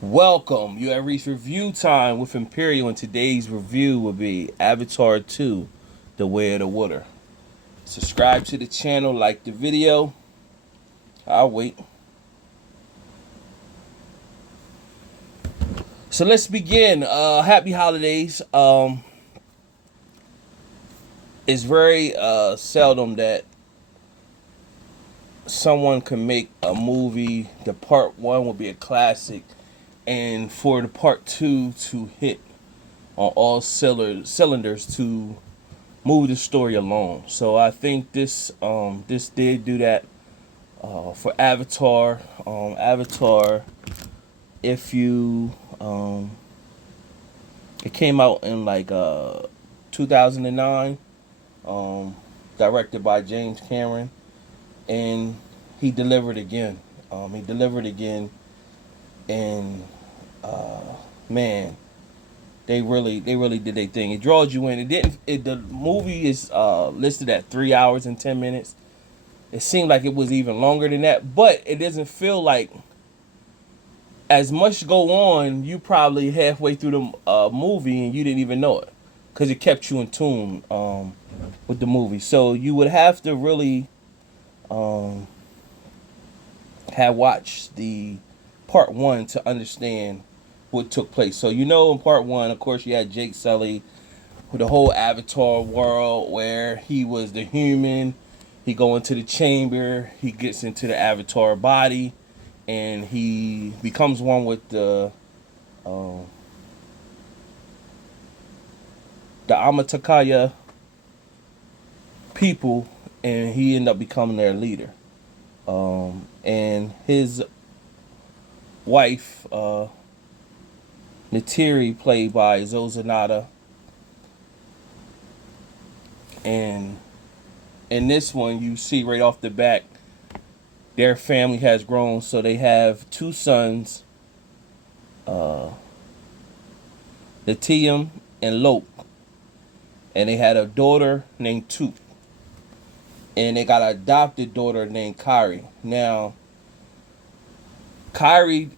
Welcome. You have reached review time with Imperial, and today's review will be Avatar 2, The Way of the Water. Subscribe to the channel, like the video. I'll wait. So let's begin. Happy holidays. It's very seldom that someone can make a movie. The part one will be a classic, and for the part two to hit on all cylinders to move the story along. So I think this did do that for Avatar. Avatar, if you it came out in like 2009, directed by James Cameron, and he delivered again. He delivered again, and man, they really did their thing. It draws you in. It didn't. The movie is listed at 3 hours and 10 minutes. It seemed like it was even longer than that, but it doesn't feel like as much go on. You probably halfway through the movie and you didn't even know it because it kept you in tune with the movie. So you would have to really um, have watched the part one to understand what took place. So in part one, of course, you had Jake Sully with the whole Avatar world where he was the human. He go into the chamber. He gets into the Avatar body, and he becomes one with um, the Amatakaya people, and he ended up becoming their leader. And his wife, Natiri, played by Zozanada, and in this one you see right off the bat their family has grown. So they have two sons, uh, Natium and Lope, and they had a daughter named Toot, and they got an adopted daughter named Kyrie. Now, Kyrie,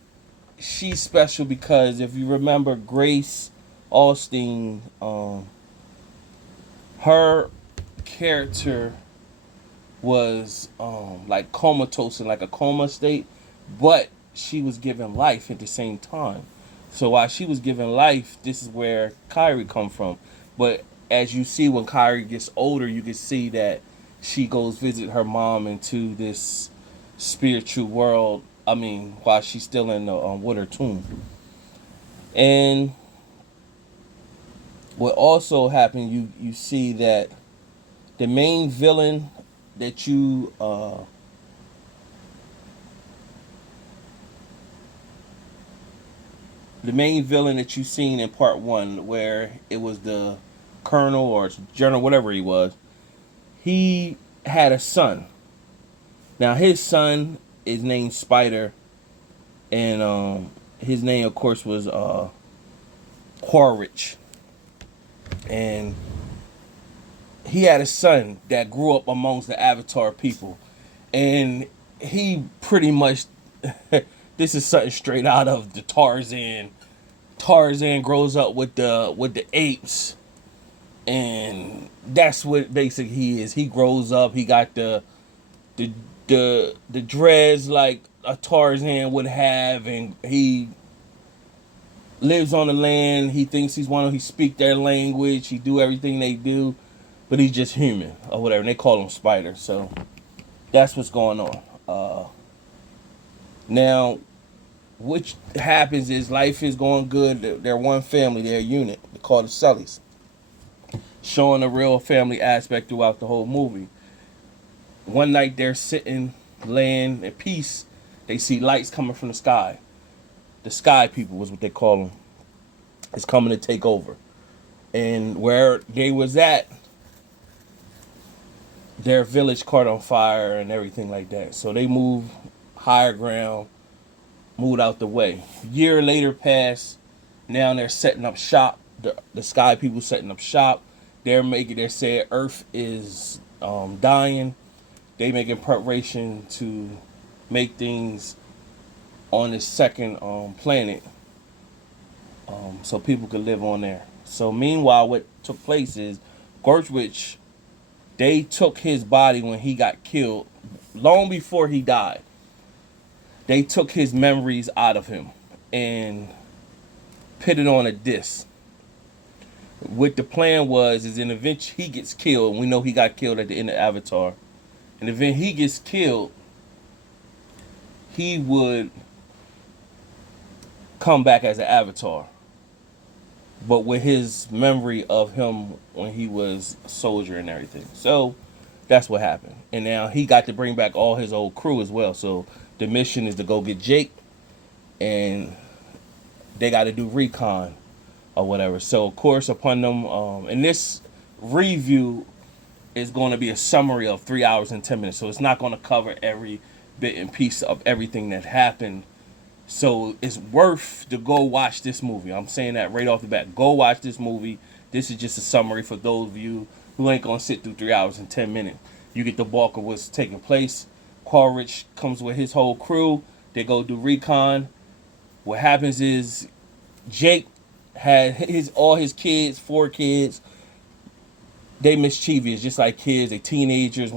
she's special because if you remember Grace Austin, her character was like comatose in like a coma state, but she was given life at the same time. So while she was given life, this is where Kyrie come from. But as you see, when Kyrie gets older, you can see that she goes visit her mom into this spiritual world. I mean, while she's still in the with tomb. And what also happened, you see that the main villain that you the main villain that you seen in part one, where it was the colonel or general, whatever he was, he had a son. Now his son is named Spider, and his name, of course, was Quaritch, and he had a son that grew up amongst the Avatar people, and he pretty much this is something straight out of the Tarzan. Tarzan grows up with the apes, and that's what basically he is. He grows up. He got the the dreads like a Tarzan would have, and he lives on the land. He thinks he's one of he speak their language. He do everything they do, but he's just human or whatever. And they call him Spider. So that's what's going on. Now, what happens is life is going good. They're one family. They're a unit. They're called the Sullys, showing a real family aspect throughout the whole movie. One night they're sitting, laying in peace. They see lights coming from the sky. The sky people was what they call them. It's coming to take over. And where they was at, their village caught on fire and everything like that. So they moved higher ground, moved out the way. A year later passed. Now they're setting up shop. The sky people setting up shop. They're saying Earth is dying. They making preparation to make things on this second planet, so people could live on there. So meanwhile, what took place is Gorwich, they took his body when he got killed, long before he died. They took his memories out of him and put it on a disc. What the plan was is in the event he gets killed, we know he got killed at the end of Avatar. In the event he gets killed, he would come back as an Avatar, but with his memory of him when he was a soldier and everything. So that's what happened. And now he got to bring back all his old crew as well. So the mission is to go get Jake, and they got to do recon or whatever. So of course, upon them, and this review is going to be a summary of 3 hours and 10 minutes. So it's not going to cover every bit and piece of everything that happened. So it's worth to go watch this movie. I'm saying that right off the bat. Go watch this movie. This is just a summary for those of you who ain't gonna sit through 3 hours and 10 minutes. You get the bulk of what's taking place. Quaritch comes with his whole crew. They go do recon. What happens is Jake had all his kids, 4 kids. They mischievous, just like kids. They teenagers.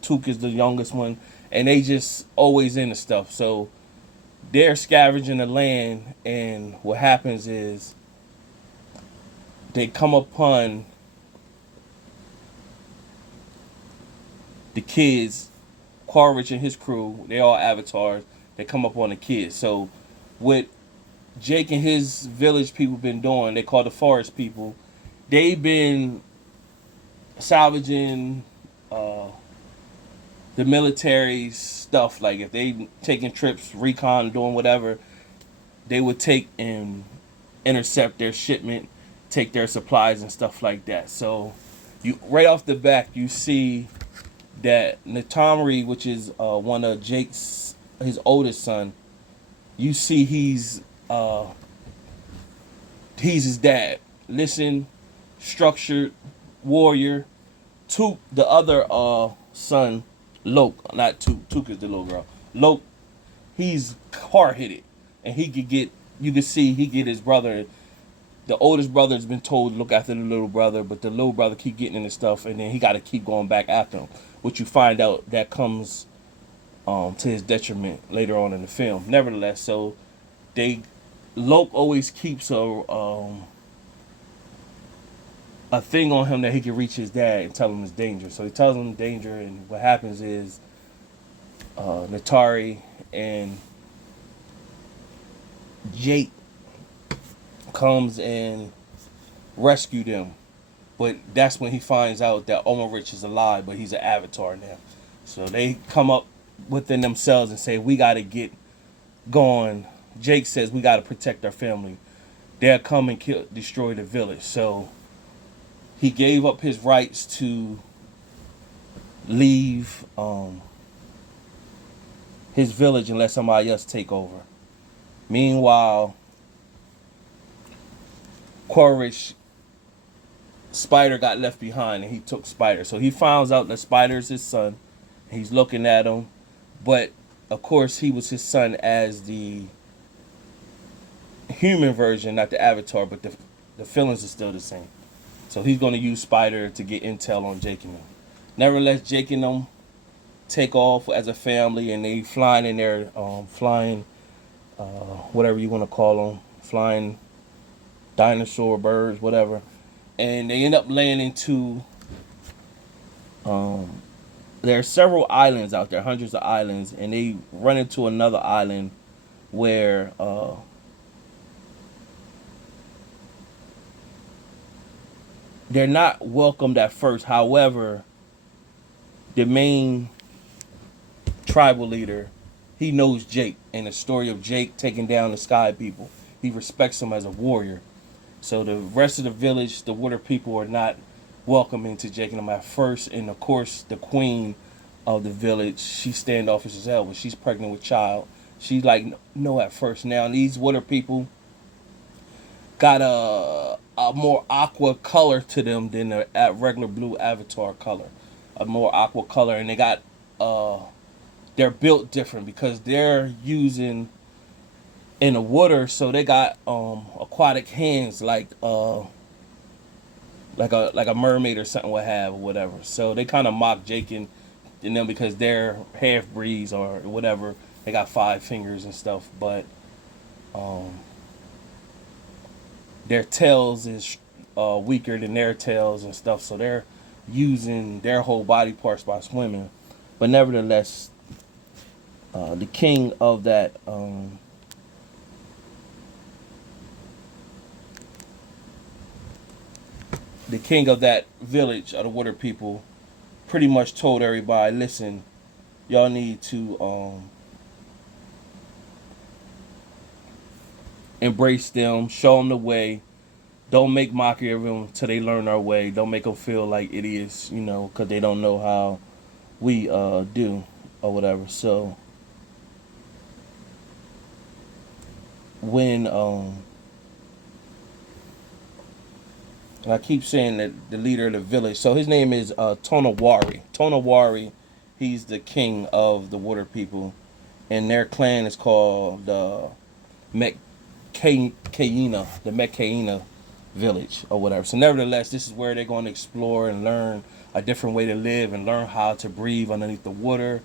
Took is the youngest one, and they just always into stuff. So they're scavenging the land, and what happens is they come upon the kids. Quaritch and his crew, they all avatars. They come up on the kids. So what Jake and his village people been doing, they call the forest people, they've been salvaging the military stuff. Like if they taking trips, recon, doing whatever, they would take and intercept their shipment, take their supplies and stuff like that. So you right off the back, you see that Natamri, which is one of his oldest son, you see he's his dad. Listen, structured warrior. Took, the other son, Loke, not Took. Took is the little girl. Loke, he's hard headed, and he could get. You can see he get his brother. The oldest brother has been told to look after the little brother, but the little brother keep getting into stuff, and then he got to keep going back after him. Which you find out that comes to his detriment later on in the film. Nevertheless, so Loke always keeps a thing on him that he can reach his dad and tell him it's danger. So he tells him danger, and what happens is Natari and Jake comes and rescue them. But that's when he finds out that Omarich is alive, but he's an avatar now. So they come up within themselves and say, we got to get going. Jake says, we got to protect our family. They'll come and destroy the village. So he gave up his rights to leave his village and let somebody else take over. Meanwhile, Quaritch, Spider got left behind, and he took Spider. So he finds out that Spider's his son. He's looking at him. But, of course, he was his son as the human version, not the avatar, but the feelings are still the same. So he's going to use Spider to get intel on Jake and them. Nevertheless, Jake and them take off as a family, and they flying in their whatever you want to call them, flying dinosaur birds, whatever. And they end up landing to there are several islands out there, hundreds of islands, and they run into another island where they're not welcomed at first. However, the main tribal leader, he knows Jake and the story of Jake taking down the sky people. He respects him as a warrior. So the rest of the village, the water people, are not welcoming to Jake and them at first. And of course, the queen of the village, she's standoffish as hell, but she's pregnant with child. She's like, no at first. Now, these water people got a more aqua color to them than the regular blue avatar color. A more aqua color. And they got, they're built different because they're using in the water, so they got aquatic hands like a mermaid or something would have or whatever. So they kind of mock Jake and them because they're half breeds or whatever. They got 5 fingers and stuff, but um, their tails is weaker than their tails and stuff. So they're using their whole body parts by swimming. But nevertheless, the king of that village of the water people pretty much told everybody, listen, y'all need to embrace them, show them the way. Don't make mockery of them till they learn our way. Don't make them feel like idiots, because they don't know how we do or whatever. So when and I keep saying that the leader of the village, so his name is Tonawari. Tonawari, he's the king of the water people, and their clan is called the Mekaina village or whatever. So nevertheless, this is where they're going to explore and learn a different way to live and learn how to breathe underneath the water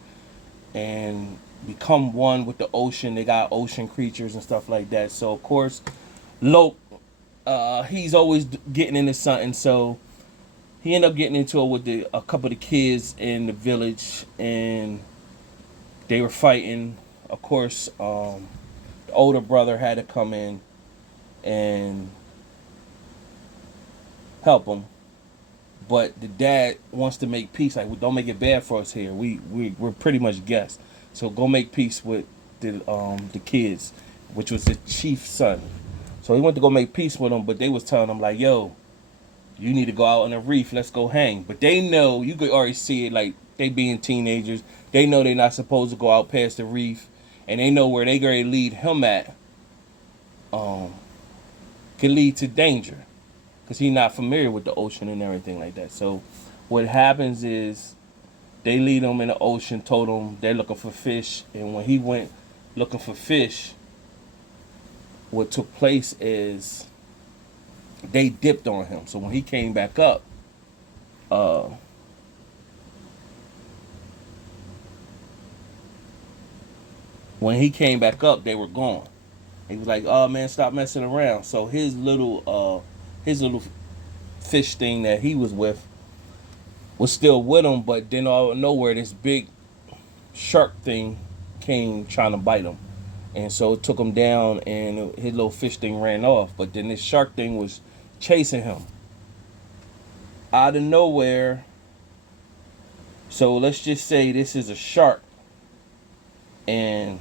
and become one with the ocean. They got ocean creatures and stuff like that. So of course, Loke, he's always getting into something. So he ended up getting into it with a couple of the kids in the village, and they were fighting. Of course, the older brother had to come in and help him, but the dad wants to make peace. Like, don't make it bad for us here. We're pretty much guests, so go make peace with the kids, which was the chief's son. So he went to go make peace with them, but they was telling him like, yo, you need to go out on a reef. Let's go hang. But they know, you could already see it, like they being teenagers. They know they're not supposed to go out past the reef, and they know where they going to lead him at. Could lead to danger because he's not familiar with the ocean and everything like that. So what happens is they lead him in the ocean, told him they're looking for fish, and when he went looking for fish, what took place is they dipped on him. So when he came back up, uh, they were gone. He was like, "Oh man, stop messing around." So his little fish thing that he was with was still with him, but then out of nowhere, this big shark thing came trying to bite him, and so it took him down, and his little fish thing ran off. But then this shark thing was chasing him out of nowhere. So let's just say this is a shark, and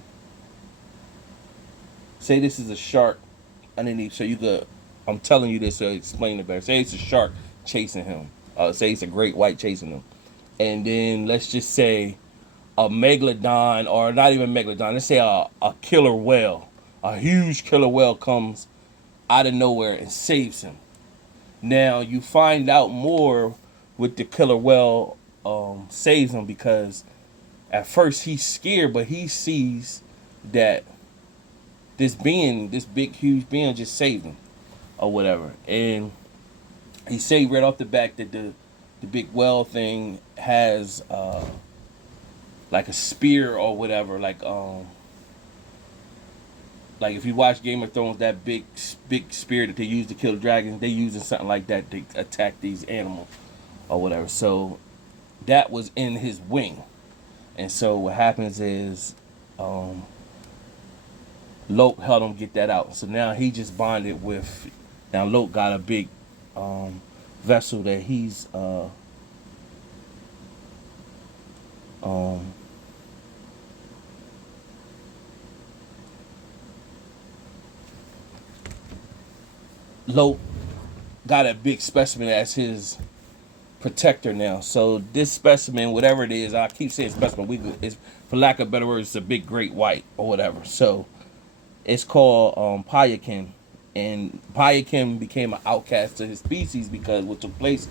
say this is a shark underneath. So you could, I'm telling you this to explain it better. Say it's a shark chasing him. Say it's a great white chasing him, and then let's just say a megalodon, or not even megalodon. Let's say a killer whale, a huge killer whale comes out of nowhere and saves him. Now you find out more with the killer whale saves him, because at first he's scared, but he sees that this big huge being just saved him or whatever, and he say right off the back that the big whale thing has like a spear or whatever, like if you watch Game of Thrones, that big spear that they use to kill dragons, they using something like that to attack these animals or whatever. So that was in his wing, and so what happens is Loke helped him get that out. So now he just bonded with. Now Loke got a big vessel that he's Loke got a big specimen as his protector now. So this specimen, whatever it is, I keep saying specimen. It's, for lack of better words, it's a big great white or whatever. So it's called Payakin, and Payakin became an outcast to his species because what took place,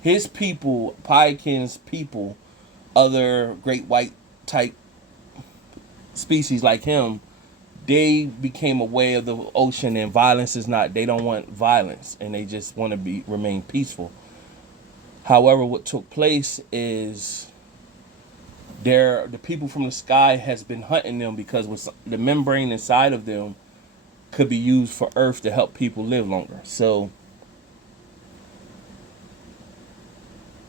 his people, Payakin's people, other great white type species like him, they became aware of the ocean, and violence is not. They don't want violence, and they just want to be remain peaceful. However, what took place is the people from the sky has been hunting them because with the membrane inside of them could be used for Earth to help people live longer. So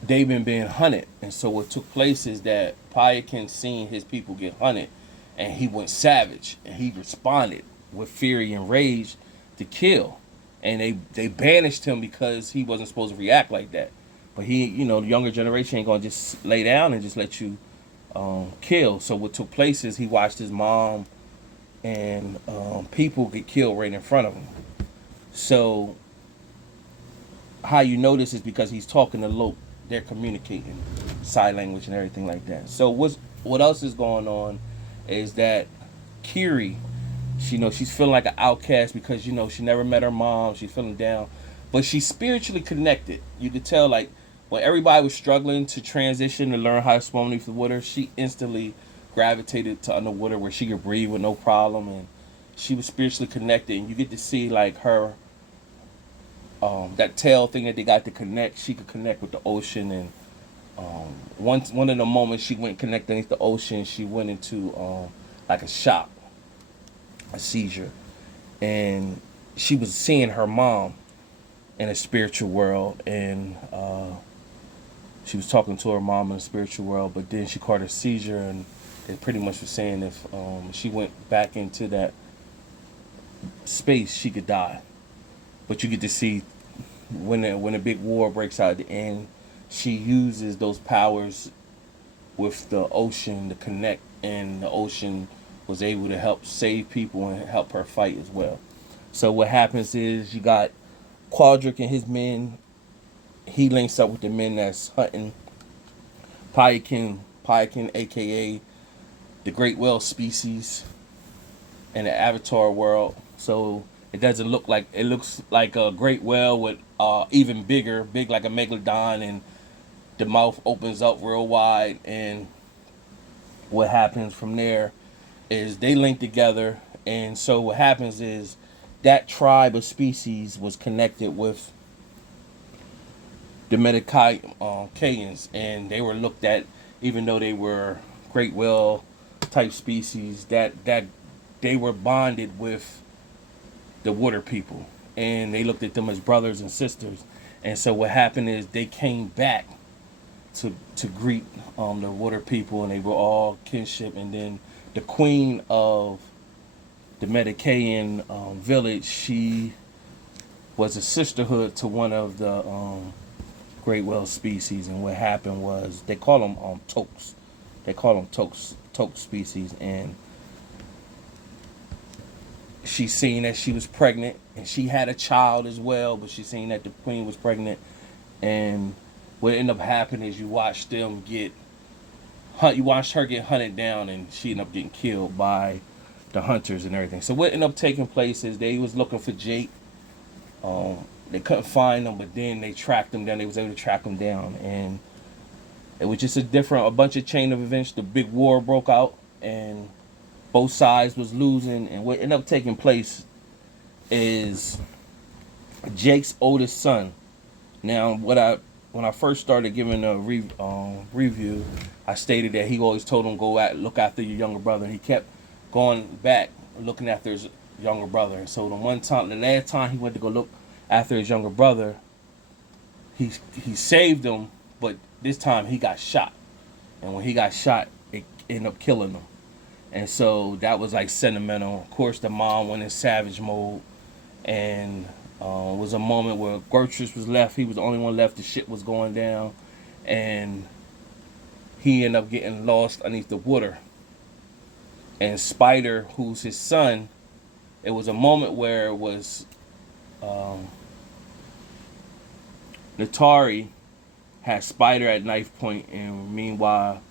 they've been being hunted, and so what took place is that Payakin seen his people get hunted, and he went savage, and he responded with fury and rage to kill, and they banished him because he wasn't supposed to react like that. But he, the younger generation ain't gonna just lay down and just let you kill. So what took place is he watched his mom and people get killed right in front of him. So how you know this is because he's talking to Loke. They're communicating sign language and everything like that. So what else is going on is that Kiri, she's feeling like an outcast because she never met her mom. She's feeling down, but she's spiritually connected. You could tell, like, when everybody was struggling to transition to learn how to swim beneath the water, she instantly gravitated to underwater where she could breathe with no problem, and she was spiritually connected. And you get to see like her, that tail thing that they got to connect. She could connect with the ocean, and one of the moments she went connect underneath the ocean, she went into like a shock, a seizure, and she was seeing her mom in a spiritual world, and she was talking to her mom in the spiritual world, but then she caught a seizure, and they pretty much was saying if she went back into that space, she could die. But you get to see when a big war breaks out at the end, she uses those powers with the ocean to connect, and the ocean was able to help save people and help her fight as well. So what happens is you got Quadric and his men. He links up with the men that's hunting Payakin, aka the great whale species in the Avatar world. So it doesn't look like, it looks like a great whale with even big like a megalodon, and the mouth opens up real wide. And what happens from there is they link together, and so what happens is that tribe of species was connected with the Medicaians, and they were looked at, even though they were great whale type species, that they were bonded with the water people, and they looked at them as brothers and sisters. And so what happened is they came back to greet the water people, and they were all kinship. And then the queen of the Medicaian village, she was a sisterhood to one of the great whale species. And what happened was they call them tokes. They call them toke species. And she seen that she was pregnant, and she had a child as well, but she seen that the queen was pregnant. And what ended up happening is you watched her get hunted down, and she ended up getting killed by the hunters and everything. So what ended up taking place is they was looking for Jake. They couldn't find him, but then they tracked him down. They was able to track him down, and it was just a bunch of chain of events. The big war broke out, and both sides was losing. And what ended up taking place is Jake's oldest son. Now, when I first started giving a review, I stated that he always told him look after your younger brother. And he kept going back looking after his younger brother. And so the last time he went to go look after his younger brother, he saved him, but this time he got shot. And when he got shot, it ended up killing him. And so that was like sentimental. Of course, the mom went in savage mode, and was a moment where Gertrude was left. He was the only one left. The shit was going down, and he ended up getting lost underneath the water. And Spider, who's his son, it was a moment where it was Natari had Spider at knife point, and meanwhile,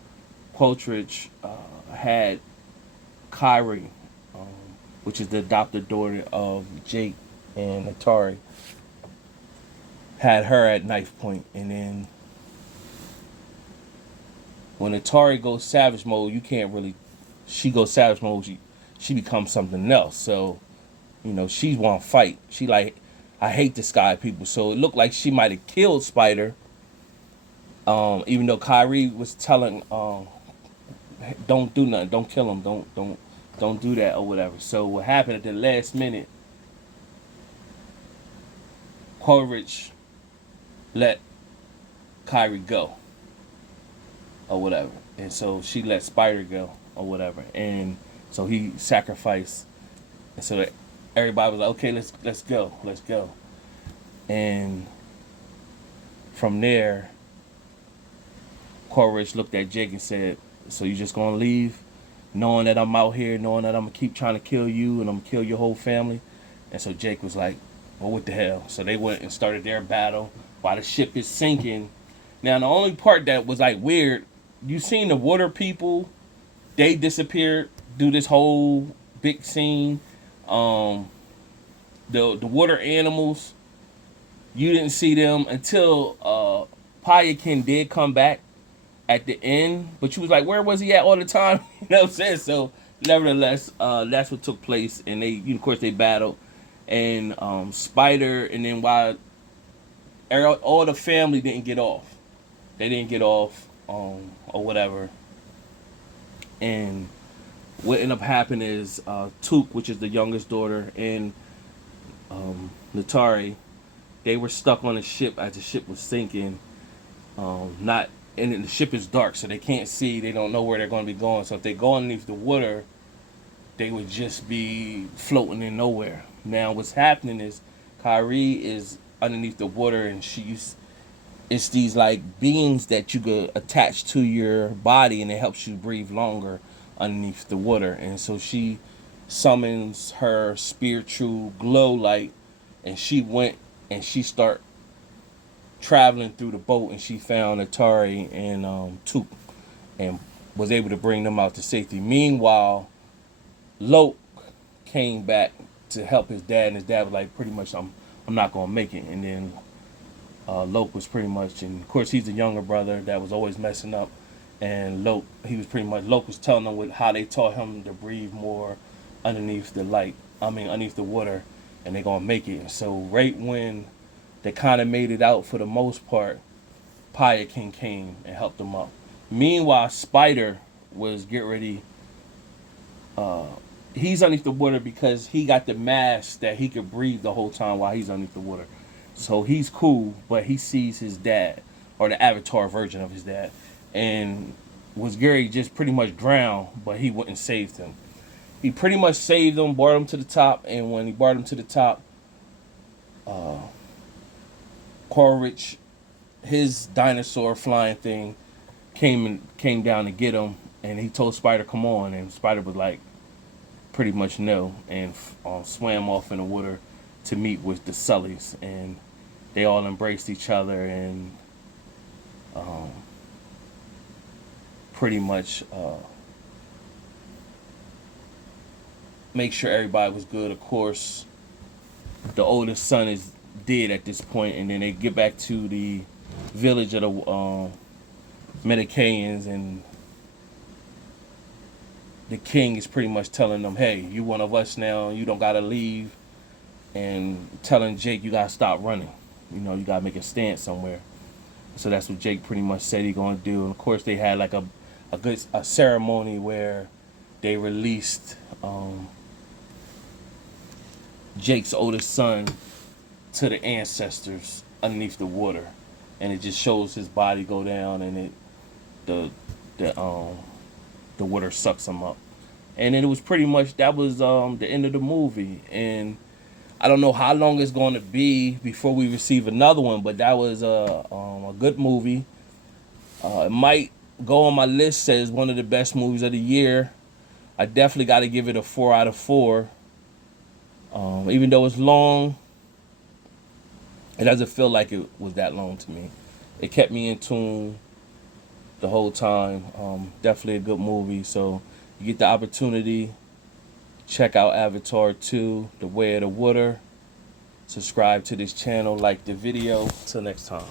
Quotrich had Kyrie, which is the adopted daughter of Jake and Atari, had her at knife point. And then when Atari goes savage mode, she goes savage mode. she becomes something else. So, she want to fight. She like, I hate the sky people. So it looked like she might have killed Spider. Even though Kyrie was telling, don't do nothing, don't kill him, don't do that or whatever. So what happened at the last minute? Coleridge let Kyrie go or whatever, and so she let Spider go or whatever, and so he sacrificed, and so that everybody was like, okay, let's go, and from there, Coleridge looked at Jake and said, so you just gonna leave, knowing that I'm out here, knowing that I'm gonna keep trying to kill you and I'm gonna kill your whole family? And so Jake was like, well, what the hell? So they went and started their battle while the ship is sinking. Now, the only part that was like weird, you seen the water people, they disappeared, do this whole big scene. The water animals, you didn't see them until Payakin did come back at the end, but you was like, where was he at all the time? You know what I'm saying? So nevertheless, that's what took place, and they, of course, they battled, and Spider, and then while all the family didn't get off, they didn't get off, or whatever, and what ended up happening is Took, which is the youngest daughter, and Natari, they were stuck on the ship as the ship was sinking, not. And the ship is dark, so they can't see. They don't know where they're going to be going. So if they go underneath the water, they would just be floating in nowhere. Now, what's happening is Kyrie is underneath the water, and it's these like beings that you could attach to your body, and it helps you breathe longer underneath the water. And so she summons her spiritual glow light, and she went and she started traveling through the boat, and she found Atari and Took, and was able to bring them out to safety. Meanwhile, Loke came back to help his dad, and his dad was like, pretty much, I'm not gonna make it. And then Loke was pretty much, and of course he's the younger brother that was always messing up, and Loke was telling them how they taught him to breathe more underneath underneath the water, and they're gonna make it. And so right when they kind of made it out for the most part, Payakin came and helped them up. Meanwhile, Spider was get ready. He's underneath the water because he got the mask that he could breathe the whole time while he's underneath the water. So he's cool, but he sees his dad, or the Avatar version of his dad, and was Gary just pretty much drowned, but he went and saved him. He pretty much saved him, brought him to the top, and when he brought him to the top, Coleridge, his dinosaur flying thing, came down to get him, and he told Spider, come on, and Spider was like, pretty much no, and swam off in the water to meet with the Sullys, and they all embraced each other, and pretty much make sure everybody was good. Of course, the oldest son is dead at this point, and then they get back to the village of the Medicarians, and the king is pretty much telling them, hey, you one of us now, you don't gotta leave, and telling Jake, you gotta stop running, you gotta make a stand somewhere. So that's what Jake pretty much said he gonna do. And of course they had like a ceremony where they released Jake's oldest son to the ancestors underneath the water, and it just shows his body go down, and the water sucks him up. And then it was pretty much, that was the end of the movie. And I don't know how long it's going to be before we receive another one, but that was a good movie. It might go on my list as one of the best movies of the year. I definitely got to give it a 4 out of 4. Even though it's long, it doesn't feel like it was that long to me. It kept me in tune the whole time. Definitely a good movie. So you get the opportunity, check out Avatar 2, The Way of the Water. Subscribe to this channel, like the video. Till next time.